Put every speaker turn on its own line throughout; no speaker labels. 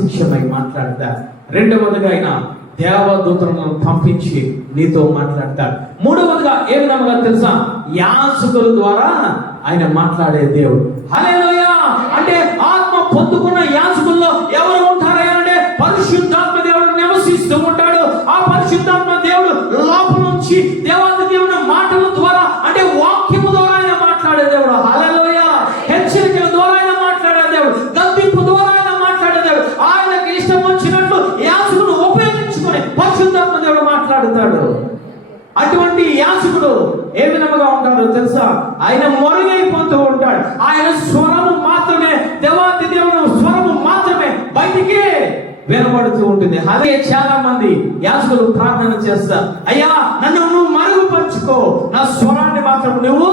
ప్రత్యక్షమై మాట్లాడతాడు రెండవదిగా ఆయన దేవదూతలను పంపించి నీతో మాట్లాడతారు మూడవదిగా ఏ విధంగా తెలుసా? యాచకుల ద్వారా ఆయన మాట్లాడే దేవుడు. హల్లెలూయ! అంటే ఆత్మ పొందుకున్న యాచకుల్లో ఎవరు యాజకుడు ఏ విధముగా ఉంటాడో తెలుసా? ఆయన మొరుగైపోతూ ఉంటాడు. ఆయన స్వరము మాత్రమే దేవాతి దేవుడు స్వరము మాత్రమే బయటికి వినబడుతూ ఉంటుంది. అదే చాలా మంది యాజకులు ప్రార్థన చేస్తారు. అయ్యా నన్ను నువ్వు మరుగుపరుచుకో. నా స్వరాన్ని మాత్రం నువ్వు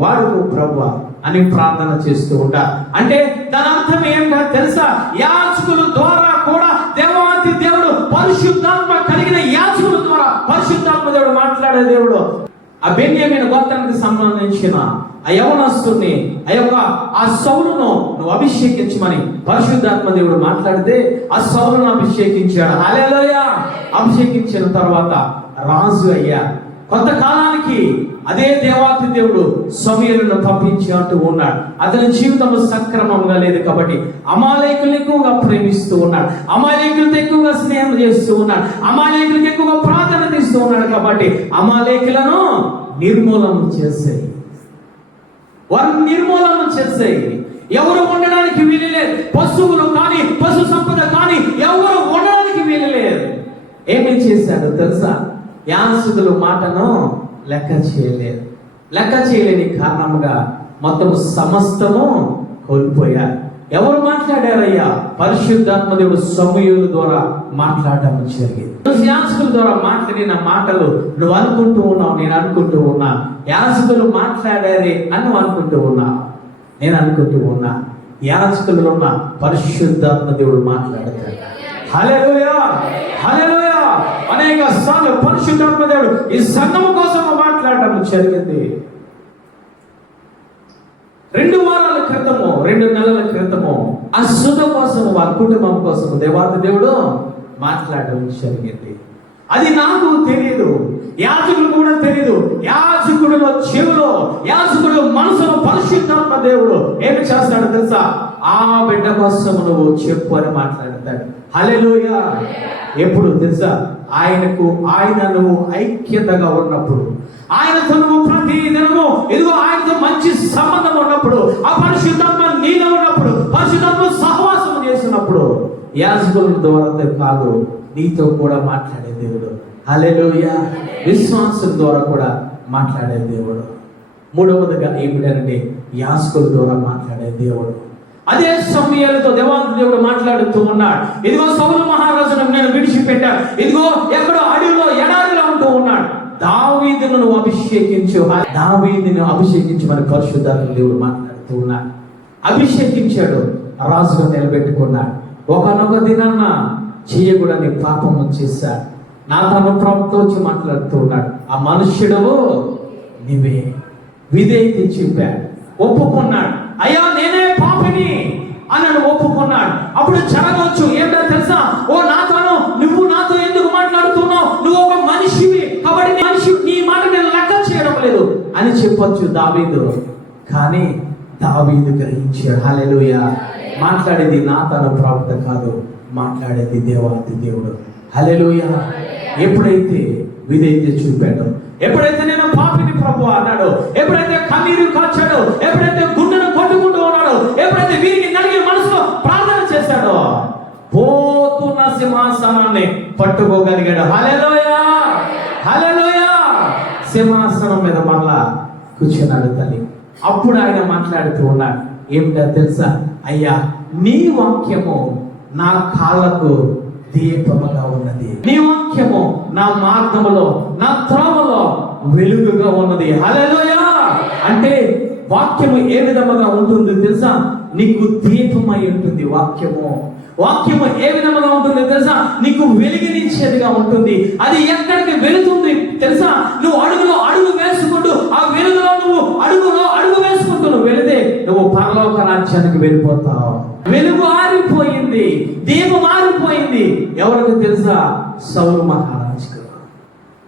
వాడుకు ప్రభు అని ప్రార్థన చేస్తూ ఉంటారు. అంటే దాని అర్థం ఏంటో తెలుసా? యాచకుల ద్వారా మాట్లాడే దేవుడు. ఆ బెన్యామిన గోత్రానికి సంబంధించిన ఆ యవనస్తుని ఆ యొక్క ఆ సౌలును నువ్వు అభిషేకించమని పరిశుద్ధాత్మ దేవుడు మాట్లాడితే ఆ సౌలును అభిషేకించాడు. హల్లెలూయ! అభిషేకించిన తర్వాత రాజు అయ్యా కొంతకాలానికి అదే దేవాతి దేవుడు సమీరును పంపించి అంటూ ఉన్నాడు. అతని జీవితం సక్రమంగా లేదు కాబట్టి అమాలేకులు ఎక్కువగా ప్రేమిస్తూ ఉన్నాడు. అమాలేకులతో ఎక్కువగా స్నేహం చేస్తూ ఉన్నాడు. అమాలేకులకు ఎక్కువగా ప్రాధాన్యత ఇస్తూ ఉన్నాడు కాబట్టి అమాలేకులను నిర్మూలన చేసేయి. వారిని నిర్మూలన చేసేయి. ఎవరు ఉండడానికి వీలులేదు. పశువులు కానీ పశు సంపద కానీ ఎవరు ఉండడానికి వీలులేదు. ఏమి చేశాడు తెలుసా? యాసుకులు మాటను లెక్క చేయలేదు. లెక్క చేయలేని కారణముగా మొత్తం సమస్తము కోల్పోయారు. ఎవరు మాట్లాడారయ్యా? పరిశుద్ధాత్మ దేవుడు సమూహుల ద్వారా మాట్లాడటం జరిగింది. యాసకుల ద్వారా మాట్లాడిన మాటలు నువ్వు అనుకుంటూ ఉన్నావు నేను అనుకుంటూ ఉన్నా. యాసకులు మాట్లాడారే అని నువ్వు అనుకుంటూ ఉన్నా. నేను అనుకుంటూ ఉన్నా. యాజకులు ఉన్న పరిశుద్ధాత్మ దేవుడు మాట్లాడతాడు. హలే హల్లెలూయా! పరిశుద్ధాత్మ దేవుడు ఈ సంఘము కోసం మాట్లాడటం జరిగింది. రెండు వారాల క్రితము రెండు నెలల క్రితము ఆ శుభ కోసం వారి కుటుంబం కోసం దేవాది దేవుడు మాట్లాడడం జరిగింది. అది నాకు తెలియదు యాజకుడు కూడా తెలియదు యాజకుడిలో చెవులో యాజకుడు మనసులో పరిశుద్ధాత్మ దేవుడు ఏమి చేస్తాడు తెలుసా? ఆ బిడ్డ కోసం నువ్వు చెప్పు అని మాట్లాడతాడు. హలే ఎప్పుడు తెలుసా? ఆయనకు ఆయనను ఐక్యతగా ఉన్నప్పుడు ఆయనతో నువ్వు ప్రతి దినము ఇదిగో ఆయనతో మంచి సంబంధం ఉన్నప్పుడు ఆ పరిశుద్ధాత్మ నీలో ఉన్నప్పుడు పరిశుద్ధాత్మ సహవాసం చేస్తున్నప్పుడు యాజకుల ద్వారా కాదు నీతో కూడా మాట్లాడే దేవుడు. హల్లెలూయ. విశ్వాసం ద్వారా కూడా మాట్లాడే దేవుడు. మూడవదిగా ఏమిటంటే యాజకుల ద్వారా మాట్లాడే దేవుడు. అదే సమయాలతో దేవాది దేవుడు మాట్లాడుతూ ఉన్నాడు. ఇదిగో సౌలు మహారాజును నేను విడిచిపెట్టాను. ఇదిగో ఎక్కడో అడవిలో ఎడారిలో ఉంటూ ఉన్నాడు. దావీదును నువ్వు అభిషేకించు. ఆ అభిషేకించి మన పరిశుద్ధాత్మ దేవుడు మాట్లాడుతూ ఉన్నాడు. అభిషేకించాడు రాజుగా నిలబెట్టుకున్నాడు. ఒకనొక దినాన్న చేయకూడని పాపము చేశాడు నా తన ప్రభుత్వం వచ్చి మాట్లాడుతూ ఉన్నాడు. ఆ మనుష్యుడు నువ్వే విధేయత చెప్పాడు. ఒప్పుకున్నాడు. అయ్యా పాపిని అన్నాడు ఒప్పుకున్నాడు. అప్పుడు జరగవచ్చు. ఏంటో తెలుసా? ఓ నాతోను నువ్వు నాతో ఎందుకు మాట్లాడుతున్నావు? నువ్వు ఒక మనిషివి. కాబట్టి మనిషి నీ మాట నేను లెక్క చేయడం లేదు అని చెప్పొచ్చు దావీదు. కానీ దావీదు గ్రహించాడు. హల్లెలూయ. మాట్లాడేది నా తన ప్రవక్త కాదు. మాట్లాడేది దేవాది దేవుడు. హల్లెలూయ. ఎప్పుడైతే విధేయత చూపాడో ఎప్పుడైతే నేను పాపిని ప్రభు అన్నాడు ఎప్పుడైతే కన్నీరు కాచాడో ఎప్పుడైతే గురు పోతున్న సింహాసనాన్ని పట్టుకోగలిగాడు. హల్లెలూయా! హల్లెలూయా! సింహాసనం మీద మళ్ళా కూర్చున్నాడు తల్లి. అప్పుడు ఆయన మాట్లాడుతూ ఉన్నాడు. ఏమిటో తెలుసా? అయ్యా నీ వాక్యము నా కాళ్ళకు దీపముగా ఉన్నది. నీ వాక్యము నా మార్గములో నా త్రోవలో వెలుగుగా ఉన్నది. హల్లెలూయా! అంటే వాక్యము ఏ విధముగా ఉంటుంది తెలుసా? నీకు దీపమై ఉంటుంది వాక్యము. వాక్యము ఏ విధముగా ఉంటుంది తెలుసా? నీకు వెలిగినిచ్చేదిగా ఉంటుంది. అది ఎక్కడికి వెళుతుంది తెలుసా? నువ్వు అడుగులో అడుగు వేసుకుంటూ ఆ వెలుగులో నువ్వు అడుగులో అడుగు వేసుకుంటూ నువ్వు వెళితే నువ్వు పరలోక రాజ్యానికి వెళ్ళిపోతావు. వెలుగు ఆరిపోయింది. దీపం ఆరిపోయింది ఎవరికి తెలుసా? సౌరు మహారాజుకు.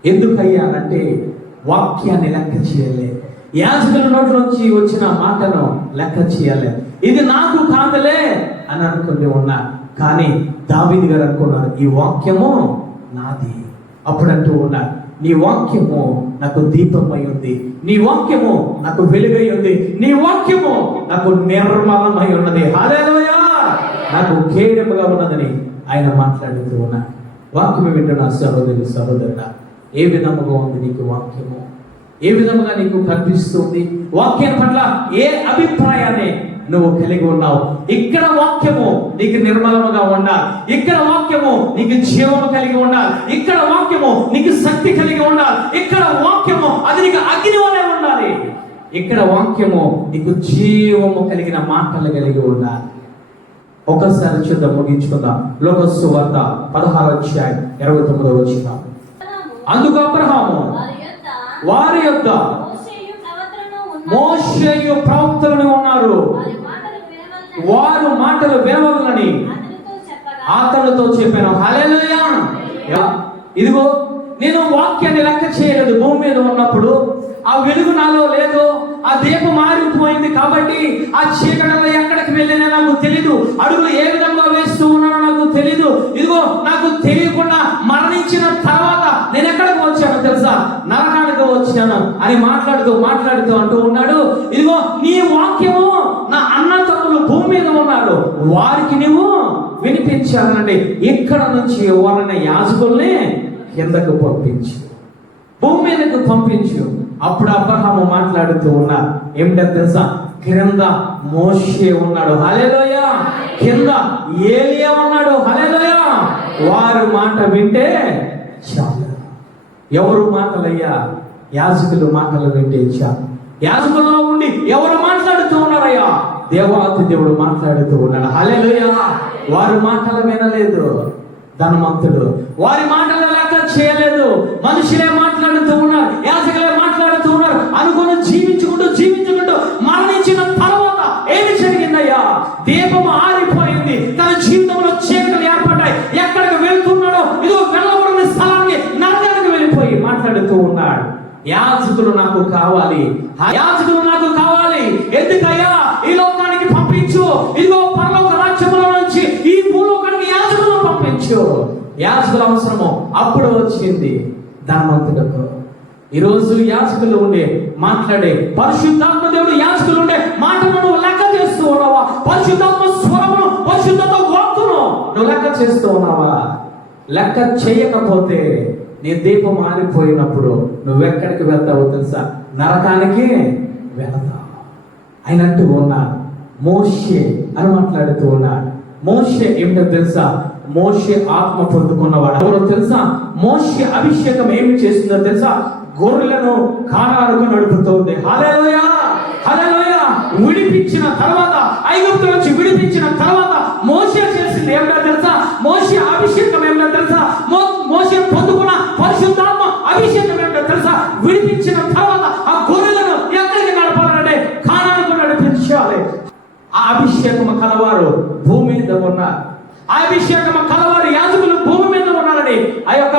ఎందుకయ్యానంటే వాక్యాన్ని లెక్క చేయలే. యాజకుల నోట్లోంచి వచ్చిన మాటను లెక్క చేయలే. ఇది నాకు కాదులే అని అనుకుని ఉన్నారు. కానీ దావీది గారు అనుకున్నారు ఈ వాక్యము నాది. అప్పుడంటూ ఉన్నారు నీ వాక్యము నాకు దీపమై ఉంది. నీ వాక్యము నాకు వెలుగై ఉంది. నీ వాక్యము నాకు నిర్మలమై ఉన్నది. హాలేలుయా నాకు కేడముగా ఉన్నదని ఆయన మాట్లాడుతూ ఉన్నారు. వాక్యము వింటున్న సహోదరి సహోదరుడ ఏ విధముగా ఉంది నీకు వాక్యము? ఏ విధముగా నీకు కనిపిస్తుంది? వాక్యం పట్ల ఏ అభిప్రాయాన్ని నువ్వు కలిగి ఉన్నావు. ఇక్కడ వాక్యము నీకు నిర్మలముగా ఉండాలి. ఇక్కడ వాక్యము నీకు జీవము కలిగి ఉండాలి. ఇక్కడ వాక్యము నీకు శక్తి కలిగి ఉండాలి. ఇక్కడ వాక్యము అది నీకు అగ్ని వలె ఉండాలి. ఇక్కడ వాక్యము నీకు జీవము కలిగిన మాటలు కలిగి ఉండాలి. ఒకసారి చూద్దాం ముగించుకుందాం. లోకస్సు వార్త పదహారు అధ్యాయం ఇరవై తొమ్మిదో వచ్చిన అందుకు అబ్రహాము
వారి
యొక్క.
మోషేయు ప్రవక్తలను ఉన్నారు. వారి మాటలు
వినవాలని
అతనితో
చెప్పాను. హల్లెలూయా. యా, ఇదిగో నేను వాక్యాన్ని లెక్క చేయలేదు భూమి మీద ఉన్నప్పుడు. ఆ వెలుగు నాలో లేదు ఆ దీపం మారిపోయింది కాబట్టి ఆ చీకటిలో ఎక్కడికి వెళ్ళినా నాకు తెలీదు. అడుగులు ఏ విధంగా వేస్తూ ఉన్నానో నాకు తెలీదు. ఇదిగో నాకు వచ్చాను అని మాట్లాడుతూ మాట్లాడుతూ అంటూ ఉన్నాడు. ఇదిగో నీ వాక్యము నా అన్న తమ్ములు భూమి మీద ఉన్నారు. వారికి నువ్వు వినిపించాలంటే ఇక్కడ నుంచి ఎవరైనా యాజకుల్ని కిందకు పంపించు. భూమి మీదకు పంపించు. అప్పుడు అబ్రహాము మాట్లాడుతూ ఉన్నారు. ఏమిటో తెలుసా? క్రింద మోషే ఉన్నాడు. హలేలోయ కింద ఏలియా ఉన్నాడు. హలేలోయ వారు మాట వింటే చాలు. ఎవరు మాటలయ్యా? యాజకులు మాటలు వింటేచ్చా యాజకుల్లో ఉండి ఎవరు మాట్లాడుతూ ఉన్నారయ్యా? దేవాతి దేవుడు మాట్లాడుతూ ఉన్నాడు. హలెలుయా వారి మాటలు వినలేదు. ధనవంతుడు. వారి మాటలు లెక్క చేయలేదు. మనుషులే మాట్లాడుతూ ఉన్నారు. యాజకులే మాట్లాడుతూ ఉన్నారు. అనుకుని జీవించుకుంటూ జీవించుకుంటూ మరణించిన తర్వాత ఏమి జరిగిందయ్యా? దీపం ఆరిపోయింది. తన జీవితంలో చీకట్లు ఏర్పడ్డాయి. ఎక్కడికి వెళ్తున్నాడో? ఇదో వెళ్ళకూడని స్థలానికి నరకానికి వెళ్ళిపోయి మాట్లాడుతూ ఉన్నాడు. యాజకులు నాకు కావాలి. ఆ యాజకులు నాకు కావాలి. ఎందుకయ్యా? ఈ లోకానికి పంపించు. ఇదిగో పరలోక రాజ్యంలో నుంచి ఈ భూలోకానికి యాజకులను పంపించు. యాజకుల అవసరము అప్పుడు వచ్చింది. ధనవంతులకు. ఈరోజు యాజకులు ఉండే మాట్లాడే పరిశుద్ధాత్మ దేవుడు యాజకులు ఉండే మాటను నువ్వు లెక్క చేస్తూ ఉన్నావా? పరిశుద్ధాత్మ స్వరమును పరిశుద్ధత వాక్కును నువ్వు లెక్క చేస్తూ ఉన్నావా? లెక్క చేయకపోతే నీ దీపం మారిపోయినప్పుడు నువ్వెక్కడికి వెళ్తావో తెలుసా? నరకానికి వెళతావు. అయినట్టు ఉన్నాడు. మోషే అని మాట్లాడుతూ ఉన్నాడు. మోషే ఏమిటో తెలుసా? మోషే ఆత్మ పొందుకున్నవాడు. ఎవరో తెలుసా? మోషే అభిషేకం ఏమి చేస్తుందో తెలుసా? గొర్రెలను కారాలకు నడుపుతోంది హల్లెలూయా! హల్లెలూయా! విడిపించిన తర్వాత ఐగుప్తు నుంచి విడిపించిన తర్వాత మోసే చేసింది ఏమిటో తెలుసా? అభిషేకము కలవారు భూమి మీద ఉన్నారు. అభిషేకము కలవారు యాజకులు భూమి మీద ఉన్నారని ఆ యొక్క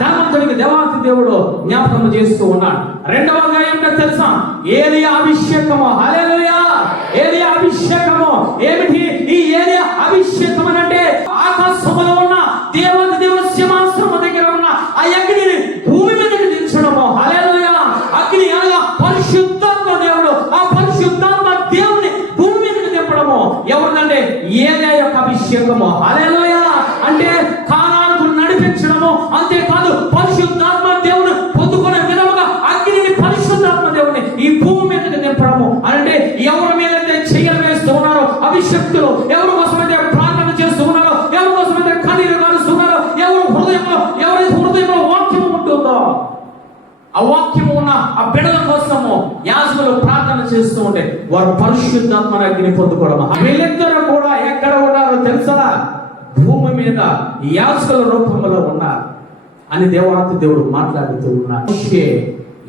ధర్మంతుడికి దేవాతి దేవుడు జ్ఞాపకం చేస్తూ ఉన్నాడు. రెండవగా ఏమిటో తెలుసా? ఏది అభిషేకము. హల్లెలూయా! ఏది అభిషేకము. ఏమిటి? ఈ ఏరియా అభిషేకం అభిషేకము. హల్లెలూయా! అంటే కాలాలకు నడిపించడము. అంతేకాదు పరిశుద్ధాత్మ దేవుడు పొందుకునే విధముగా అగ్నిని పరిశుద్ధాత్మ దేవుని ఈ భూమి మీదకి నింపడము. అంటే ఎవరి మీదైతే చెయ్యలు వేస్తూ ఉన్నారో అభిషక్తులు ఎవరి కోసమైతే ప్రార్థన చేస్తూ ఉన్నారో ఎవరి కోసమైతే కన్నీరు కారుస్తున్నారో ఎవరు హృదయంలో ఎవరి హృదయంలో వాక్యం ఉంటుందో ఆ వాక్యము ఉన్న ఆ బిడల కోసము చేస్తూ ఉంటే వారు పరిశుద్ధాత్మ అగ్ని పొందుకోవడం వీళ్ళిద్దరూ కూడా ఎక్కడ ఉన్నారో తెలుసా? భూమి మీద యాజకుల రూపంలో ఉన్నారు. అని దేవాతి దేవుడు మాట్లాడుతూ ఉన్నారు.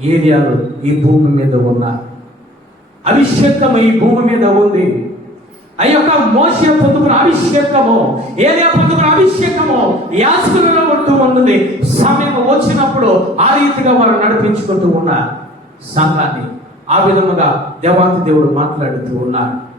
ఏరియాలు ఈ భూమి మీద ఉన్నారు. అభిషేకం ఈ భూమి మీద ఉంది. ఆ యొక్క మోసే పొందుకున్న అభిషేకము ఏరియా పొందుకున్న అభిషేకము యాజకులలో ఉంటూ ఉన్నది. సమయం వచ్చినప్పుడు ఆ రీతిగా వారు నడిపించుకుంటూ ఉన్నారు. సంఘాన్ని ఆ విధముగా దేవాతి దేవుడు మాట్లాడుతూ ఉన్నారు.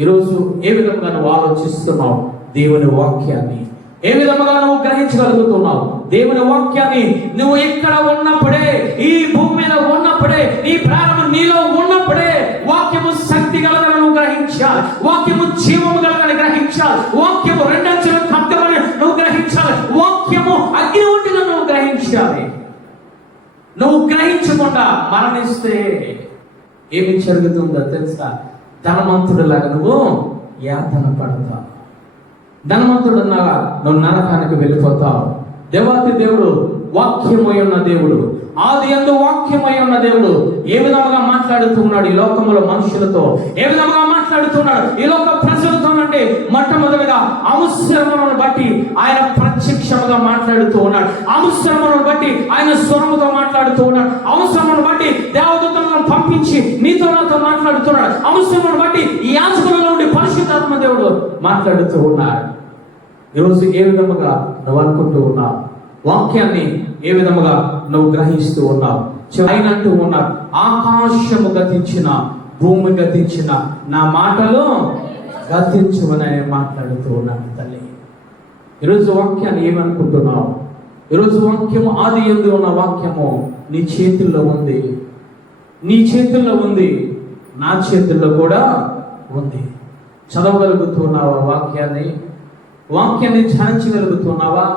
ఈరోజు ఏ విధంగా నువ్వు ఆలోచిస్తున్నావు? దేవుని వాక్యాన్ని. ఏ విధముగా నువ్వు గ్రహించగలుగుతున్నావు? దేవుని వాక్యాన్ని నువ్వు ఎక్కడ ఉన్నప్పుడే ఈ భూమి మీద ఉన్నప్పుడే ఈ ప్రారంభం నీలో ఉన్నప్పుడే వాక్యము శక్తి కలగలను గ్రహించాలి. వాక్యము జీవము కలగని గ్రహించాలి. వాక్యము రెండంచుల ఖడ్గమని నువ్వు గ్రహించాలి. వాక్యము అగ్ని వంటిగా నువ్వు గ్రహించాలి. నువ్వు గ్రహించకుండా మరణిస్తే ఏమి జరుగుతుందో తెలుసా? ధనవంతుడిలాగా నువ్వు యాతన పడతావు. ధనవంతుడున్నాగా నువ్వు నరకానికి వెళ్ళిపోతావు. దేవాతి దేవుడు వాక్యమై ఉన్న దేవుడు ఆది ఎందు వాక్యమై ఉన్న దేవుడు ఏ విధముగా మాట్లాడుతున్నాడు ఈ లోకములో మనుషులతో? ఏ విధముగా మాట్లాడుతున్నాడు ఈ లోక ప్రజలతో అంటే మొట్టమొదటిగా అవసరములను బట్టి ఆయన ప్రత్యక్షముగా మాట్లాడుతూ ఉన్నాడు. అవసరములను బట్టి ఆయన స్వరముగా మాట్లాడుతూ ఉన్నాడు. అవసరమును బట్టి దేవదూతలను పంపించి నీతో నాతో మాట్లాడుతున్నాడు. అవసరమును బట్టి ఈ యాజకులలో ఉండి పరిశుద్ధాత్మ దేవుడు మాట్లాడుతూ ఉన్నాడు. ఈరోజు ఏ విధముగా నువ్వు అనుకుంటూ ఉన్నావు? వాక్యాన్ని ఏ విధముగా నువ్వు గ్రహిస్తూ ఉన్నావు? ఆయన అంటూ ఉన్నారు ఆకాశము గతించిన భూమి గతించిన నా మాటలు గతించమని మాట్లాడుతూ ఉన్నాను తల్లి. ఈరోజు వాక్యాన్ని ఏమనుకుంటున్నావు? ఈరోజు వాక్యము ఆది ఎందు ఉన్న వాక్యము నీ చేతుల్లో ఉంది. నీ చేతుల్లో ఉంది. నా చేతుల్లో కూడా ఉంది. చదవగలుగుతున్నావా వాక్యాన్ని? వాక్యాన్ని ధ్యానించగలుగుతున్నావా?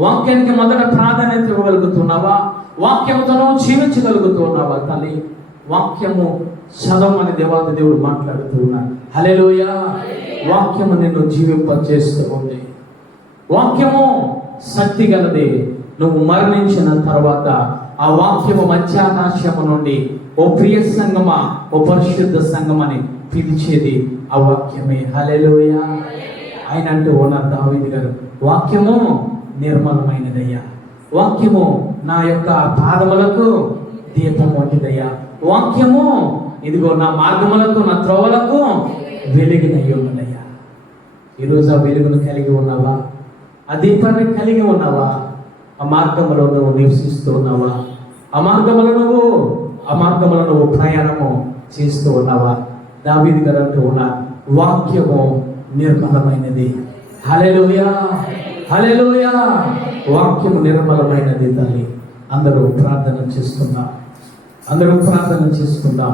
వాక్యానికి మొదట ప్రాధాన్యత ఇవ్వగలుగుతున్నావా? వాక్యంతో నువ్వు జీవించగలుగుతున్నావా తల్లి? వాక్యము చదవమని దేవాది దేవుడు మాట్లాడుతూ ఉన్నాడు. హలెలోయ వాక్యము నిన్ను జీవింపజేస్తూ ఉంది వాక్యము శక్తి గలది. నువ్వు మరణించిన తర్వాత ఆ వాక్యము మధ్యాకాశము నుండి ఓ ప్రియ సంగమా ఓ పరిశుద్ధ సంగమని పిలిచేది ఆ వాక్యమే. హలెలోయ ఆయన అంటూ ఉన్నారు దావీదు గారు. వాక్యము నిర్మలమైనదయ్యా. వాక్యము నా యొక్క పాదములకు దీపం వంటిదయ్యా. వాక్యము ఇదిగో నా మార్గములకు నా త్రోవలకు వెలుగునయ్యి ఉన్నదయ్యా. ఈరోజు ఆ వెలుగును కలిగి ఉన్నావా? ఆ దీపాన్ని కలిగి ఉన్నావా? ఆ మార్గంలో నువ్వు నివసిస్తూ ఉన్నావా? ఆ మార్గంలో నువ్వు ఆ మార్గంలో నువ్వు ప్రయాణము చేస్తూ ఉన్నావా? దావీది గారు అంటూ ఉన్న వాక్యము నిర్మలమైనది. హలెలుయా హలెలుయా వాక్యం నిర్మలమైనది తల్లి. అందరూ ప్రార్థన చేసుకుందాం అందరూ ప్రార్థన చేసుకుందాం